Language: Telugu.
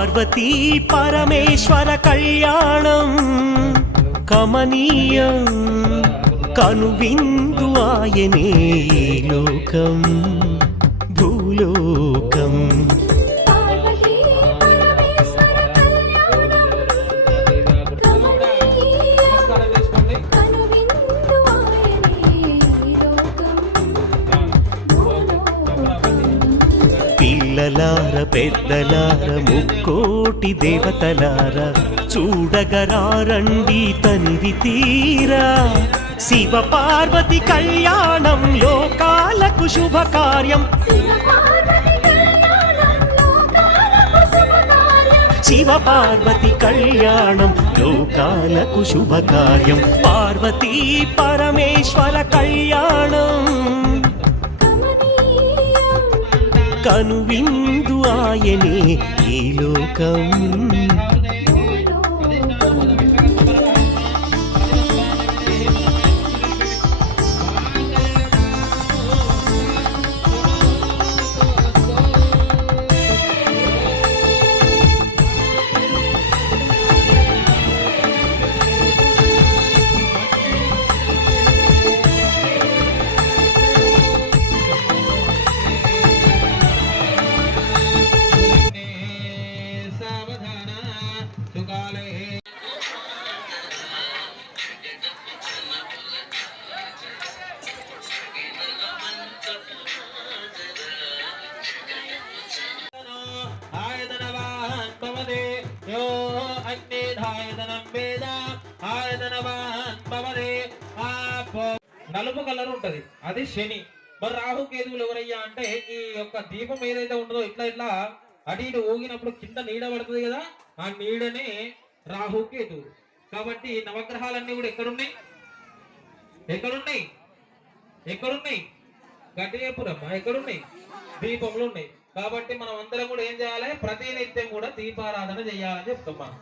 పార్వతీ పరమేశ్వర కళ్యాణం కమనీయం కనువిందు ఆయనే లోకం భూలోకం పిల్లలార పెద్దలార ముక్కోటి దేవతలార చూడగరారండి తనివి తీరా శివ పార్వతి కళ్యాణం లోకాలకు శుభకార్యం శివ పార్వతి కళ్యాణం లోకాలకు శుభకార్యం పార్వతీ పరమేశ్వర కళ్యాణం కనువిందు ఆయనే ఈ లోకం నలుపు కలర్ ఉంటది అది శని. మరి రాహు కేతువులు ఎవరయ్యా అంటే ఈ యొక్క దీపం ఏదైతే ఉంటుందో ఇట్లా ఇట్లా అటు ఇటు ఊగినప్పుడు కింద నీడ పడుతుంది కదా, ఆ నీడనే రాహు కేతువు. కాబట్టి నవగ్రహాలన్నీ కూడా ఎక్కడున్నాయి ఎక్కడున్నాయి ఎక్కడున్నాయి గట్టిపురమ్మ ఎక్కడున్నాయి దీపంలో ఉన్నాయి. కాబట్టి మనం అందరం కూడా ఏం చేయాలి, ప్రతినిత్యం కూడా దీపారాధన చేయాలని చెప్తాం.